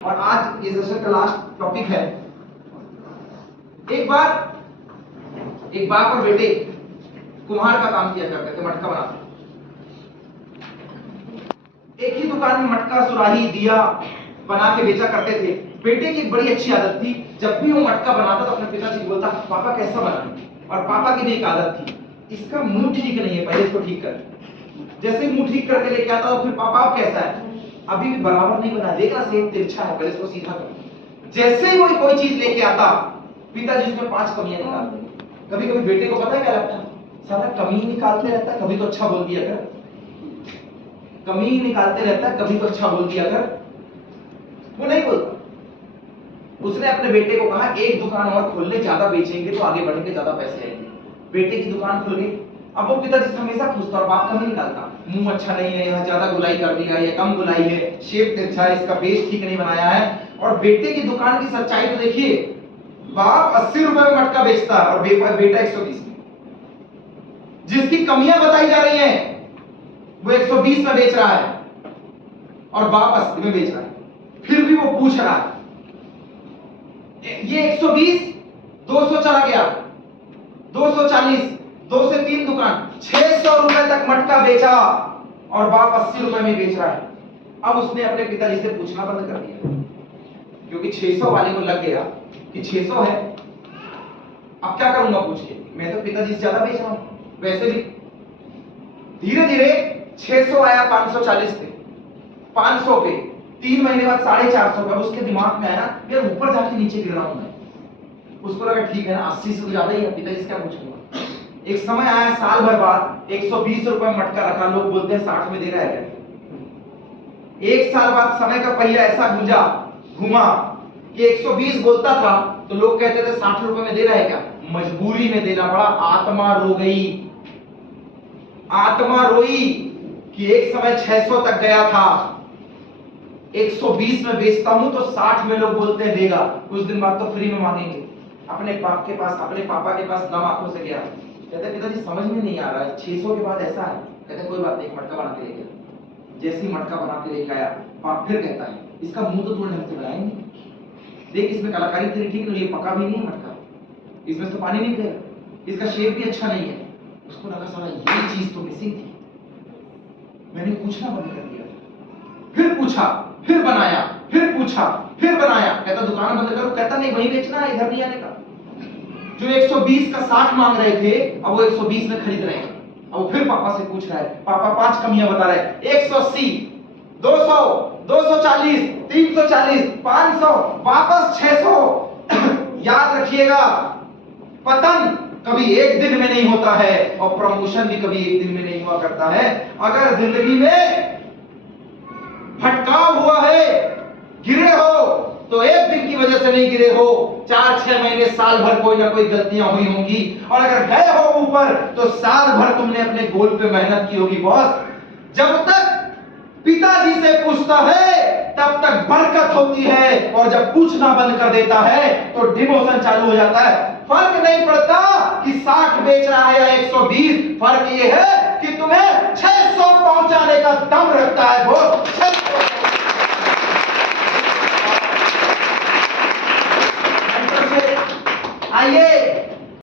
और आज ये सेशन का लास्ट टॉपिक है। एक बार एक बाप और बेटे कुम्हार का काम किया करते थे, मटका बनाते। एक ही दुकान में मटका, सुराही, दिया बना के बेचा करते थे। बेटे की एक बड़ी अच्छी आदत थी, जब भी वो मटका बनाता तो अपने पिताजी को बोलता, पापा कैसा बना। और पापा की भी एक आदत थी, इसका मुंह ठीक नहीं है, पहले इसको ठीक कर। जैसे मुंह ठीक करके लेके आता तो फिर पापा अब कैसा है, अभी भी बराबर नहीं बना, देखना सेम तिरछा है, पहले इसको सीधा कर। जैसे ही वो कोई चीज लेके आता, पिताजी उसमें 5 कमियां निकालते। कभी कभी बेटे को पता है क्या लगता है, साला कमी निकालते रहता है, कभी तो अच्छा बोल दिया कर, कमी निकालते रहता है, कभी तो अच्छा बोल दिया कर। वो नहीं बोलता। उसने अपने बेटे को कहा, एक दुकान और खोल ले, ज्यादा बेचेंगे तो आगे बढ़ेंगे, ज्यादा पैसे आएंगे। बेटे की दुकान खुल गई। अब वो पिताजी से हमेशा पूछता और बाप कमी निकालता, मुंह अच्छा नहीं है, यहाँ ज्यादा गुलाई कर दिया, ये कम गुलाई है, शेप तिरछा है, इसका बेस ठीक नहीं बनाया है। और बेटे की दुकान की सच्चाई तो देखिए, बाप 80 रुपए में मटका बेचता है और बेटा 120 में। जिसकी कमियां बताई जा रही हैं वो 120 में बेच रहा है और बाप 80 में बेच रहा है। फिर भी वो पूछ रहा है, ये 120 200 चला गया, 240, 2 से 3 दुकान, 600 रुपए तक मटका बेचा और बाप 80 रुपए में बेच रहा है। अब उसने अपने पिताजी से पूछना बंद कर दिया, क्योंकि 600 वाले को लग गया कि 600 है, अब क्या करूंगा पूछ के, मैं तो पिताजी से ज्यादा बेच रहा हूं। वैसे भी धीरे धीरे 600 आया 540 पे, 500 पे, 3 महीने बाद 450 पे। उसके दिमाग में आया, यार ऊपर जाके नीचे गिर रहा हूं मैं। उसको लगा ठीक है ना, 80 से तो ज्यादा ही है, पिताजी से क्या पूछूंगा। एक समय आया साल भर बाद, 120 रुपए मटका रखा, लोग बोलते हैं 60 में दे रहा है क्या। एक साल बाद समय का पहिया ऐसा घुमा कि 120 बोलता था तो लोग कहते थे 60 रुपए में दे रहा है क्या। मजबूरी में देना पड़ा, आत्मा रो गई, आत्मा रोई कि एक समय 600 तक गया था, 120 में बेचता हूं तो 60 में लोग बोलते हैं देगा, कुछ दिन बाद तो फ्री में मांगेंगे। अपने बाप के पास, अपने पापा के पास दम आंखों से गया, कहते पिताजी समझ में नहीं आ रहा है, 600 के बाद ऐसा है। कहते कोई बात नहीं, मटका बना के लेके आया। जैसे ही मटका बना के लेके आया, बाप फिर कहता है, इसका मुंह तो तूने ढंग से बनाया नहीं, देख इसमें कलाकारी तेरी ठीक नहीं है, पका भी नहीं है मटका, इसमें तो पानी नहीं निकलेगा, इसका शेप भी अच्छा नहीं है। उसको लगा साला ये चीज तो मिसिंग थी। मैंने पूछना बंद कर दिया, फिर पूछा, फिर बनाया, फिर पूछा, फिर बनाया। कहता दुकान बंद करो, कहता नहीं वहीं बेचना है, इधर नहीं आने का। जो 120 का 60 मांग रहे थे, अब वो 120 में खरीद रहे हैं। अब वो फिर पापा से पूछ रहा है, पापा 5 कमियां बता रहे हैं, 180, 200, 240, 340, 500, वापस 600। याद रखिएगा, पतन कभी एक दिन में नहीं होता है और प्रमोशन भी कभी एक दिन में नहीं हुआ करता है। अगर जिंदगी में भटकाव हुआ है, गिरे हो, तो एक दिन की वजह से नहीं गिरे हो, 4-6 महीने, साल भर कोई ना कोई गलतियां हुई होंगी। और अगर गए हो ऊपर तो साल भर तुमने अपने गोल पे मेहनत की होगी। बॉस जब तक पिताजी से पूछता है तब तक बरकत होती है, और जब पूछना बंद कर देता है तो डिमोशन चालू हो जाता है। फर्क नहीं पड़ता कि 60 बेच रहा है या 120, फर्क ये है कि तुम्हें 600 पहुंचाने का दम रखता है। बॉस 600